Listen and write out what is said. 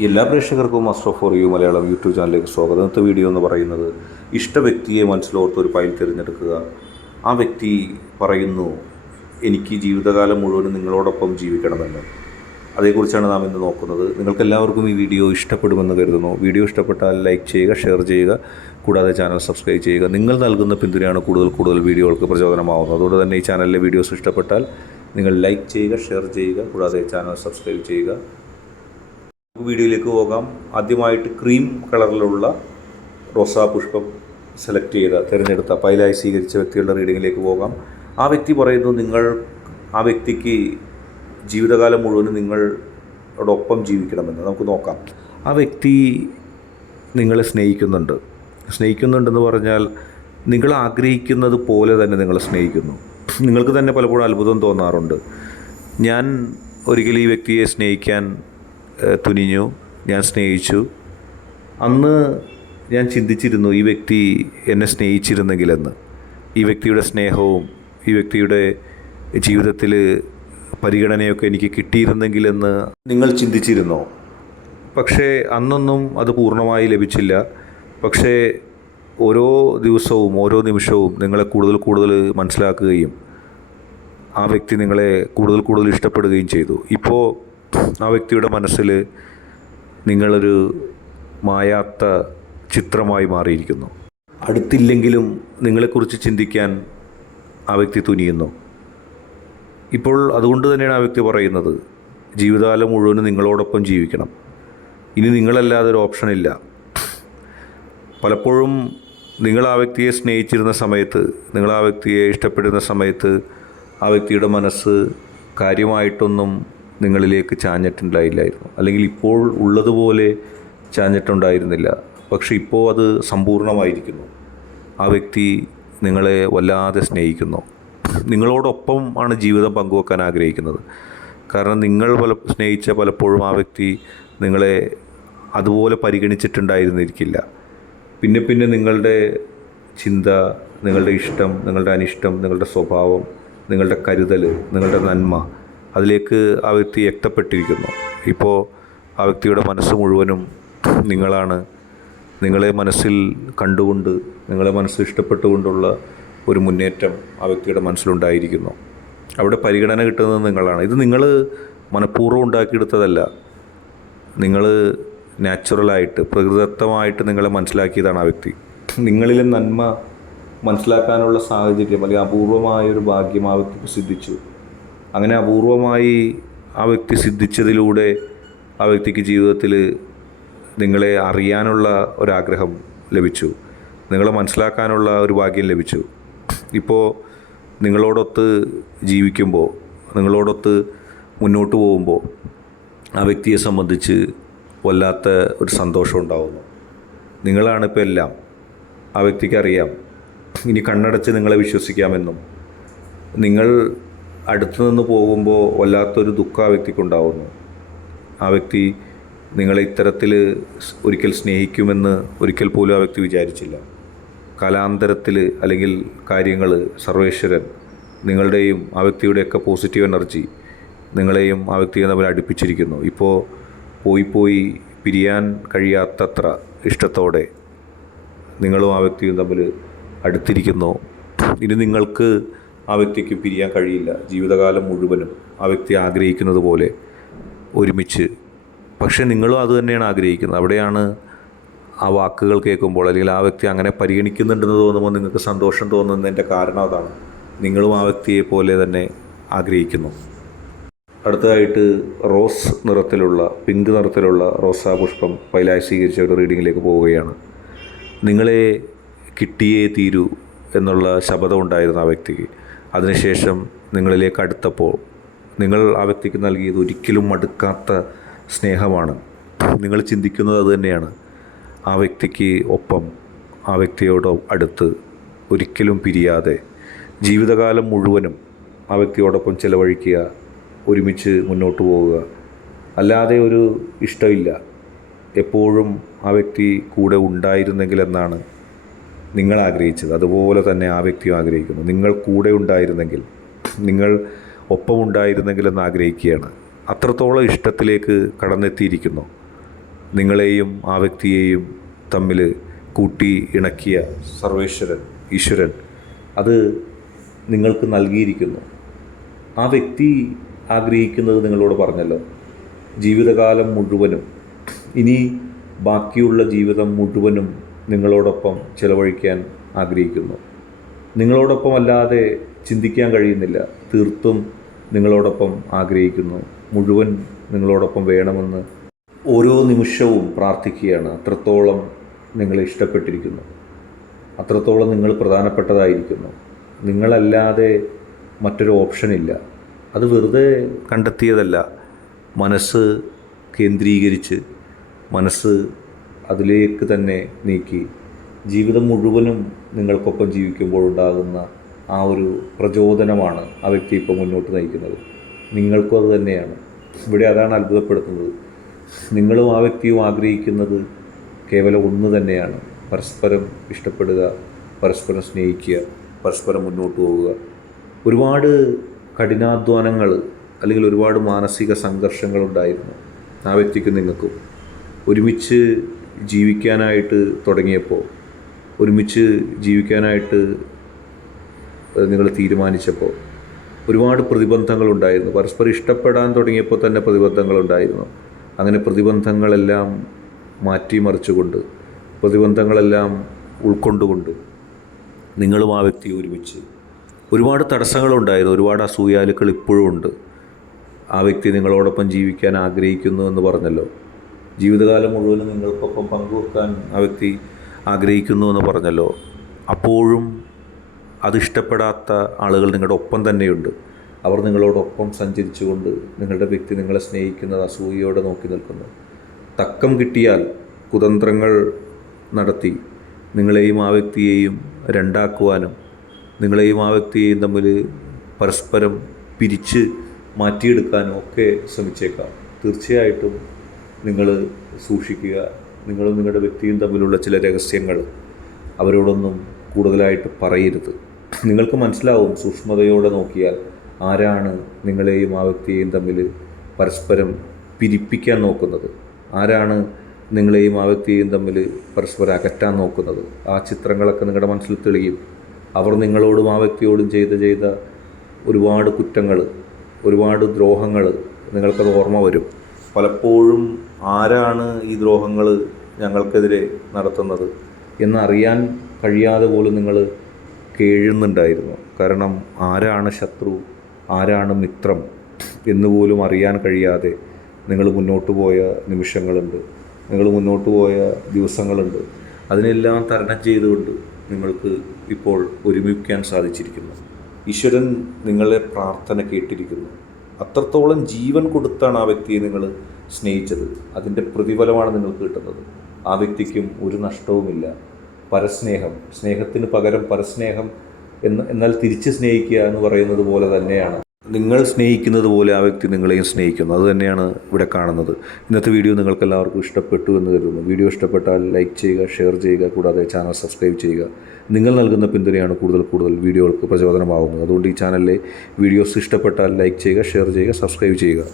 എല്ലാ പ്രേക്ഷകർക്കും muster U Malayalam YouTube ചാനലിലേക്ക് സ്വാഗതം. ഇന്നത്തെ വീഡിയോ എന്ന് പറയുന്നത് ഇഷ്ട വ്യക്തിയെ മനസ്സിലോർത്ത് ഒരു ഫയൽ തിരഞ്ഞെടുക്കുക. ആ വ്യക്തി പറയുന്നു എനിക്ക് ജീവിതകാലം മുഴുവനും നിങ്ങളോടൊപ്പം ജീവിക്കണമെന്ന്. അതേക്കുറിച്ചാണ് നാം ഇന്ന് നോക്കുന്നത്. നിങ്ങൾക്ക് എല്ലാവർക്കും ഈ വീഡിയോ ഇഷ്ടപ്പെടുമെന്ന് കരുതുന്നു. വീഡിയോ ഇഷ്ടപ്പെട്ടാൽ ലൈക്ക് ചെയ്യുക ഷെയർ ചെയ്യുക കൂടാതെ ചാനൽ സബ്സ്ക്രൈബ് ചെയ്യുക. നിങ്ങൾ നൽകുന്ന പിന്തുണയാണ് കൂടുതൽ കൂടുതൽ വീഡിയോകൾക്ക് പ്രചോദനമാവുന്നത്. അതുകൊണ്ട് തന്നെ ഈ ചാനലിലെ വീഡിയോസ് ഇഷ്ടപ്പെട്ടാൽ നിങ്ങൾ ലൈക്ക് ചെയ്യുക ഷെയർ ചെയ്യുക കൂടാതെ ചാനൽ സബ്സ്ക്രൈബ് ചെയ്യുക. വീഡിയോയിലേക്ക് പോകാം. ആദ്യമായിട്ട് ക്രീം കളറിലുള്ള റോസാ പുഷ്പം സെലക്ട് ചെയ്ത തിരഞ്ഞെടുത്ത പൈലായി സ്വീകരിച്ച വ്യക്തികളുടെ റീഡിങ്ങിലേക്ക് പോകാം. ആ വ്യക്തി പറയുന്നു നിങ്ങൾ ആ വ്യക്തിക്ക് ജീവിതകാലം മുഴുവനും നിങ്ങളോടൊപ്പം ജീവിക്കണമെന്ന്. നമുക്ക് നോക്കാം. ആ വ്യക്തി നിങ്ങളെ സ്നേഹിക്കുന്നുണ്ട്. സ്നേഹിക്കുന്നുണ്ടെന്ന് പറഞ്ഞാൽ നിങ്ങൾ ആഗ്രഹിക്കുന്നത് പോലെ തന്നെ നിങ്ങളെ സ്നേഹിക്കുന്നു. നിങ്ങൾക്ക് തന്നെ പലപ്പോഴും അത്ഭുതം തോന്നാറുണ്ട്. ഞാൻ ഒരിക്കലും ഈ വ്യക്തിയെ സ്നേഹിക്കാൻ തുനിഞ്ഞു. ഞാൻ സ്നേഹിച്ചു. അന്ന് ഞാൻ ചിന്തിച്ചിരുന്നു ഈ വ്യക്തി എന്നെ സ്നേഹിച്ചിരുന്നെങ്കിലെന്ന്. ഈ വ്യക്തിയുടെ സ്നേഹവും ഈ വ്യക്തിയുടെ ജീവിതത്തിൽ പരിഗണനയൊക്കെ എനിക്ക് കിട്ടിയിരുന്നെങ്കിലെന്ന് നിങ്ങൾ ചിന്തിച്ചിരുന്നോ? പക്ഷേ അന്നൊന്നും അത് പൂർണമായി ലഭിച്ചില്ല. പക്ഷേ ഓരോ ദിവസവും ഓരോ നിമിഷവും നിങ്ങളെ കൂടുതൽ കൂടുതൽ മനസ്സിലാക്കുകയും ആ വ്യക്തി നിങ്ങളെ കൂടുതൽ കൂടുതൽ ഇഷ്ടപ്പെടുകയും ചെയ്തു. ഇപ്പോൾ ആ വ്യക്തിയുടെ മനസ്സിൽ നിങ്ങളൊരു മായാത്ത ചിത്രമായി മാറിയിരിക്കുന്നു. അടുത്തില്ലെങ്കിലും നിങ്ങളെക്കുറിച്ച് ചിന്തിക്കാൻ ആ വ്യക്തി തുനിയുന്നു. ഇപ്പോൾ അതുകൊണ്ട് തന്നെയാണ് ആ വ്യക്തി പറയുന്നത് ജീവിതകാലം മുഴുവനും നിങ്ങളോടൊപ്പം ജീവിക്കണം. ഇനി നിങ്ങളല്ലാതെ ഒരു ഓപ്ഷനില്ല പലപ്പോഴും നിങ്ങൾ ആ വ്യക്തിയെ സ്നേഹിച്ചിരുന്ന സമയത്ത് നിങ്ങൾ ആ വ്യക്തിയെ ഇഷ്ടപ്പെടുന്ന സമയത്ത് ആ വ്യക്തിയുടെ മനസ്സ് കാര്യമായിട്ടൊന്നും നിങ്ങളിലേക്ക് ചാഞ്ഞിട്ടുണ്ടായില്ലായിരുന്നു. അല്ലെങ്കിൽ ഇപ്പോൾ ഉള്ളതുപോലെ ചാഞ്ഞിട്ടുണ്ടായിരുന്നില്ല. പക്ഷെ ഇപ്പോൾ അത് സമ്പൂർണമായിരിക്കുന്നു. ആ വ്യക്തി നിങ്ങളെ വല്ലാതെ സ്നേഹിക്കുന്നു. നിങ്ങളോടൊപ്പം ആണ് ജീവിതം പങ്കുവെക്കാൻ ആഗ്രഹിക്കുന്നത്. കാരണം നിങ്ങൾ പല സ്നേഹിച്ച പലപ്പോഴും ആ വ്യക്തി നിങ്ങളെ അതുപോലെ പരിഗണിച്ചിട്ടുണ്ടായിരുന്നിരിക്കില്ല. പിന്നെ പിന്നെ നിങ്ങളുടെ ചിന്ത നിങ്ങളുടെ ഇഷ്ടം നിങ്ങളുടെ അനിഷ്ടം നിങ്ങളുടെ സ്വഭാവം നിങ്ങളുടെ കരുതൽ നിങ്ങളുടെ നന്മ അതിലേക്ക് ആ വ്യക്തി വ്യക്തപ്പെട്ടിരിക്കുന്നു ഇപ്പോൾ ആ വ്യക്തിയുടെ മനസ്സ് മുഴുവനും നിങ്ങളാണ്. നിങ്ങളെ മനസ്സിൽ കണ്ടുകൊണ്ട് നിങ്ങളെ മനസ്സ് ഇഷ്ടപ്പെട്ടുകൊണ്ടുള്ള ഒരു മുന്നേറ്റം ആ വ്യക്തിയുടെ മനസ്സിലുണ്ടായിരിക്കുന്നു. അവിടെ പരിഗണന കിട്ടുന്നത് നിങ്ങളാണ്. ഇത് നിങ്ങൾ മനഃപൂർവം ഉണ്ടാക്കിയെടുത്തതല്ല. നിങ്ങൾ നാച്ചുറലായിട്ട് പ്രകൃതത്വമായിട്ട് നിങ്ങളെ മനസ്സിലാക്കിയതാണ് ആ വ്യക്തി. നിങ്ങളിലെ നന്മ മനസ്സിലാക്കാനുള്ള സാഹചര്യം അല്ലെങ്കിൽ അപൂർവമായൊരു ഭാഗ്യം ആ വ്യക്തിക്ക് സിദ്ധിച്ചു. അങ്ങനെ അപൂർവമായി ആ വ്യക്തി സിദ്ധിച്ചതിലൂടെ ആ വ്യക്തിക്ക് ജീവിതത്തിൽ നിങ്ങളെ അറിയാനുള്ള ഒരാഗ്രഹം ലഭിച്ചു. നിങ്ങളെ മനസ്സിലാക്കാനുള്ള ഒരു ഭാഗ്യം ലഭിച്ചു. ഇപ്പോൾ നിങ്ങളോടൊത്ത് ജീവിക്കുമ്പോൾ നിങ്ങളോടൊത്ത് മുന്നോട്ട് പോകുമ്പോൾ ആ വ്യക്തിയെ സംബന്ധിച്ച് വല്ലാത്ത ഒരു സന്തോഷം ഉണ്ടാകുന്നു നിങ്ങളാണ് ഇപ്പോൾ എല്ലാം. ആ വ്യക്തിക്ക് അറിയാം. ഇനി കണ്ണടച്ച് നിങ്ങളെ വിശ്വസിക്കാമെന്നും നിങ്ങൾ അടുത്തു നിന്ന് പോകുമ്പോൾ വല്ലാത്തൊരു ദുഃഖം ആ വ്യക്തിക്കുണ്ടാവുന്നു. ആ വ്യക്തി നിങ്ങളെ ഇത്തരത്തിൽ ഒരിക്കൽ സ്നേഹിക്കുമെന്ന് ഒരിക്കൽ പോലും ആ വ്യക്തി വിചാരിച്ചില്ല. കാലാന്തരത്തിൽ അല്ലെങ്കിൽ കാര്യങ്ങൾ സർവേശ്വരൻ നിങ്ങളുടെയും ആ വ്യക്തിയുടെയൊക്കെ പോസിറ്റീവ് എനർജി നിങ്ങളെയും ആ വ്യക്തിയെ തമ്മിൽ അടുപ്പിച്ചിരിക്കുന്നു. ഇപ്പോൾ പോയി പോയി പിരിയാൻ കഴിയാത്തത്ര ഇഷ്ടത്തോടെ നിങ്ങളും ആ വ്യക്തിയും തമ്മിൽ അടുത്തിരിക്കുന്നു. ഇനി നിങ്ങൾക്ക് ആ വ്യക്തിക്ക് പിരിയാൻ കഴിയില്ല. ജീവിതകാലം മുഴുവനും ആ വ്യക്തി ആഗ്രഹിക്കുന്നത് പോലെ ഒരുമിച്ച്. പക്ഷേ നിങ്ങളും അത് തന്നെയാണ് ആഗ്രഹിക്കുന്നത്. അവിടെയാണ് ആ വാക്കുകൾ കേൾക്കുമ്പോൾ അല്ലെങ്കിൽ ആ വ്യക്തി അങ്ങനെ പരിഗണിക്കുന്നുണ്ടെന്ന് തോന്നുമ്പോൾ നിങ്ങൾക്ക് സന്തോഷം തോന്നുന്നതിന്റെ കാരണം അതാണ്. നിങ്ങളും ആ വ്യക്തിയെ പോലെ തന്നെ ആഗ്രഹിക്കുന്നു. അടുത്തതായിട്ട് റോസ് നിറത്തിലുള്ള പിങ്ക് നിറത്തിലുള്ള റോസാ പുഷ്പം പൈലായി സ്വീകരിച്ച ഒരു റീഡിങ്ങിലേക്ക് പോവുകയാണ്. നിങ്ങളെ കിട്ടിയേ തീരൂ. എന്നുള്ള ശബ്ദം ഉണ്ടായിരുന്നു ആ വ്യക്തിക്ക്. അതിനുശേഷം നിങ്ങളിലേക്ക് അടുത്തപ്പോൾ നിങ്ങൾ ആ വ്യക്തിക്ക് നൽകിയത് ഒരിക്കലും മടുക്കാത്ത സ്നേഹമാണ്. നിങ്ങൾ ചിന്തിക്കുന്നത് അതുതന്നെയാണ് ആ വ്യക്തിക്ക് ഒപ്പം ആ വ്യക്തിയോട് അടുത്ത് ഒരിക്കലും പിരിയാതെ ജീവിതകാലം മുഴുവനും ആ വ്യക്തിയോടൊപ്പം ചിലവഴിക്കുക ഒരുമിച്ച് മുന്നോട്ട് പോവുക. അല്ലാതെ ഒരു ഇഷ്ടമില്ല. എപ്പോഴും ആ വ്യക്തി കൂടെ ഉണ്ടായിരുന്നെങ്കിൽ എന്നാണ് നിങ്ങൾ ആഗ്രഹിച്ചത് അതുപോലെ തന്നെ ആ വ്യക്തിയും ആഗ്രഹിക്കുന്നു. നിങ്ങൾ കൂടെ ഉണ്ടായിരുന്നെങ്കിൽ നിങ്ങൾ ഒപ്പം ഉണ്ടായിരുന്നെങ്കിൽ എന്ന് ആഗ്രഹിക്കുകയാണ്. അത്രത്തോളം ഇഷ്ടത്തിലേക്ക് കടന്നെത്തിയിരിക്കുന്നു. നിങ്ങളെയും ആ വ്യക്തിയെയും തമ്മിൽ കൂട്ടി ഇണക്കിയ സർവേശ്വരൻ ഈശ്വരൻ അത് നിങ്ങൾക്ക് നൽകിയിരിക്കുന്നു. ആ വ്യക്തി ആഗ്രഹിക്കുന്നത് നിങ്ങളോട് പറഞ്ഞല്ലോ. ജീവിതകാലം മുഴുവനും ഇനി ബാക്കിയുള്ള ജീവിതം മുഴുവനും നിങ്ങളോടൊപ്പം ചിലവഴിക്കാൻ ആഗ്രഹിക്കുന്നു. നിങ്ങളോടൊപ്പം അല്ലാതെ ചിന്തിക്കാൻ കഴിയുന്നില്ല. തീർത്തും നിങ്ങളോടൊപ്പം ആഗ്രഹിക്കുന്നു. മുഴുവൻ നിങ്ങളോടൊപ്പം വേണമെന്ന് ഓരോ നിമിഷവും പ്രാർത്ഥിക്കുകയാണ്. അത്രത്തോളം നിങ്ങളെ ഇഷ്ടപ്പെട്ടിരിക്കുന്നു. അത്രത്തോളം നിങ്ങൾ പ്രധാനപ്പെട്ടതായിരിക്കുന്നു. നിങ്ങളല്ലാതെ മറ്റൊരു ഓപ്ഷനില്ല. അത് വെറുതെ കണ്ടെത്തിയതല്ല. മനസ്സ് കേന്ദ്രീകരിച്ച് മനസ്സ് അതിലേക്ക് തന്നെ നീക്കി. ജീവിതം മുഴുവനും നിങ്ങൾക്കൊപ്പം ജീവിക്കുമ്പോൾ ഉണ്ടാകുന്ന ആ ഒരു പ്രചോദനമാണ് ആ വ്യക്തി ഇപ്പോൾ മുന്നോട്ട് നയിക്കുന്നത്. നിങ്ങൾക്കും അത് തന്നെയാണ്. ഇവിടെ അതാണ് അത്ഭുതപ്പെടുത്തുന്നത്. നിങ്ങളും ആ വ്യക്തിയും ആഗ്രഹിക്കുന്നത് കേവലം ഒന്ന് തന്നെയാണ്. പരസ്പരം ഇഷ്ടപ്പെടുക പരസ്പരം സ്നേഹിക്കുക പരസ്പരം മുന്നോട്ട് പോവുക. ഒരുപാട് കഠിനാധ്വാനങ്ങൾ അല്ലെങ്കിൽ ഒരുപാട് മാനസിക സംഘർഷങ്ങളുണ്ടായിരുന്നു ആ വ്യക്തിക്കും നിങ്ങൾക്കും. ഒരുമിച്ച് ജീവിക്കാനായിട്ട് തുടങ്ങിയപ്പോൾ ഒരുമിച്ച് ജീവിക്കാനായിട്ട് നിങ്ങൾ തീരുമാനിച്ചപ്പോൾ ഒരുപാട് പ്രതിബന്ധങ്ങളുണ്ടായിരുന്നു. പരസ്പരം ഇഷ്ടപ്പെടാൻ തുടങ്ങിയപ്പോൾ തന്നെ പ്രതിബന്ധങ്ങളുണ്ടായിരുന്നു. അങ്ങനെ പ്രതിബന്ധങ്ങളെല്ലാം മാറ്റിമറിച്ചുകൊണ്ട് പ്രതിബന്ധങ്ങളെല്ലാം ഉൾക്കൊണ്ടുകൊണ്ട് നിങ്ങളും ആ വ്യക്തി ഒരുമിച്ച് ഒരുപാട് തടസ്സങ്ങളുണ്ടായിരുന്നു. ഒരുപാട് അസൂയാലുക്കൾ ഇപ്പോഴും ഉണ്ട്. ആ വ്യക്തി നിങ്ങളോടൊപ്പം ജീവിക്കാൻ ആഗ്രഹിക്കുന്നു എന്ന് പറഞ്ഞല്ലോ. ജീവിതകാലം മുഴുവനും നിങ്ങൾക്കൊപ്പം പങ്കുവെക്കാൻ ആ വ്യക്തി ആഗ്രഹിക്കുന്നു എന്ന് പറഞ്ഞല്ലോ. അപ്പോഴും അതിഷ്ടപ്പെടാത്ത ആളുകൾ നിങ്ങളുടെ ഒപ്പം തന്നെയുണ്ട്. അവർ നിങ്ങളോടൊപ്പം സഞ്ചരിച്ചുകൊണ്ട് നിങ്ങളുടെ വ്യക്തി നിങ്ങളെ സ്നേഹിക്കുന്നത് അസൂയയോടെ നോക്കി നിൽക്കുന്നു. തക്കം കിട്ടിയാൽ കുതന്ത്രങ്ങൾ നടത്തി നിങ്ങളെയും ആ വ്യക്തിയെയും രണ്ടാക്കുവാനും നിങ്ങളെയും ആ വ്യക്തിയെയും തമ്മിൽ പരസ്പരം പിരിച്ച് മാറ്റിയെടുക്കാനും ഒക്കെ ശ്രമിച്ചേക്കാം. തീർച്ചയായിട്ടും നിങ്ങൾ സൂക്ഷിക്കുക. നിങ്ങളും നിങ്ങളുടെ വ്യക്തിയും തമ്മിലുള്ള ചില രഹസ്യങ്ങൾ അവരോടൊന്നും കൂടുതലായിട്ട് പറയരുത്. നിങ്ങൾക്ക് മനസ്സിലാവും സൂക്ഷ്മതയോടെ നോക്കിയാൽ ആരാണ് നിങ്ങളെയും ആ വ്യക്തിയെയും തമ്മിൽ പരസ്പരം പിരിപ്പിക്കാൻ നോക്കുന്നത്? ആരാണ് നിങ്ങളെയും ആ വ്യക്തിയെയും തമ്മിൽ പരസ്പരം അകറ്റാൻ നോക്കുന്നത്? ആ ചിത്രങ്ങളൊക്കെ നിങ്ങളുടെ മനസ്സിൽ തെളിയും. അവർ നിങ്ങളോടും ആ വ്യക്തിയോടും ചെയ്ത ചെയ്ത ഒരുപാട് കുറ്റങ്ങൾ ഒരുപാട് ദ്രോഹങ്ങൾ നിങ്ങൾക്കത് ഓർമ്മ വരും. പലപ്പോഴും ആരാണ് ഈ ദ്രോഹങ്ങൾ ഞങ്ങൾക്കെതിരെ നടത്തുന്നത് എന്നറിയാൻ കഴിയാതെ പോലും നിങ്ങൾ കേഴുന്നുണ്ടായിരുന്നു. കാരണം ആരാണ് ശത്രു ആരാണ് മിത്രം എന്നുപോലും അറിയാൻ കഴിയാതെ നിങ്ങൾ മുന്നോട്ട് പോയ നിമിഷങ്ങളുണ്ട് നിങ്ങൾ മുന്നോട്ട് പോയ ദിവസങ്ങളുണ്ട്. അതിനെല്ലാം തരണം ചെയ്തുകൊണ്ട് നിങ്ങൾക്ക് ഇപ്പോൾ ഒരുമിക്കാൻ സാധിച്ചിരിക്കുന്നു. ഈശ്വരൻ നിങ്ങളെ പ്രാർത്ഥന കേട്ടിരിക്കുന്നു. അത്രത്തോളം ജീവൻ കൊടുത്താണ് ആ വ്യക്തിയെ നിങ്ങൾ സ്നേഹിച്ചത്. അതിന്റെ പ്രതിഫലമാണ് നിങ്ങൾക്ക് കിട്ടുന്നത്. ആ വ്യക്തിക്കും ഒരു നഷ്ടവുമില്ല. പരസ്നേഹം. സ്നേഹത്തിന് പകരം പരസ്നേഹം എന്ന് എന്നാൽ തിരിച്ച് സ്നേഹിക്കുക എന്ന് പറയുന്നത് പോലെ തന്നെയാണ്. നിങ്ങൾ സ്നേഹിക്കുന്നത് പോലെ ആ വ്യക്തി നിങ്ങളെയും സ്നേഹിക്കുന്നു. അത് തന്നെയാണ് ഇവിടെ കാണുന്നത്. ഇന്നത്തെ വീഡിയോ നിങ്ങൾക്ക് എല്ലാവർക്കും ഇഷ്ടപ്പെട്ടു എന്ന് കരുതുന്നു. വീഡിയോ ഇഷ്ടപ്പെട്ടാൽ ലൈക്ക് ചെയ്യുക ഷെയർ ചെയ്യുക കൂടാതെ ചാനൽ സബ്സ്ക്രൈബ് ചെയ്യുക. നിങ്ങൾ നൽകുന്ന പിന്തുണയാണ് കൂടുതൽ കൂടുതൽ വീഡിയോകൾക്ക് പ്രചോദനമാകുന്നത് അതുകൊണ്ട് ഈ ചാനലിലെ വീഡിയോസ് ഇഷ്ടപ്പെട്ടാൽ ലൈക്ക് ചെയ്യുക ഷെയർ ചെയ്യുക സബ്സ്ക്രൈബ് ചെയ്യുക.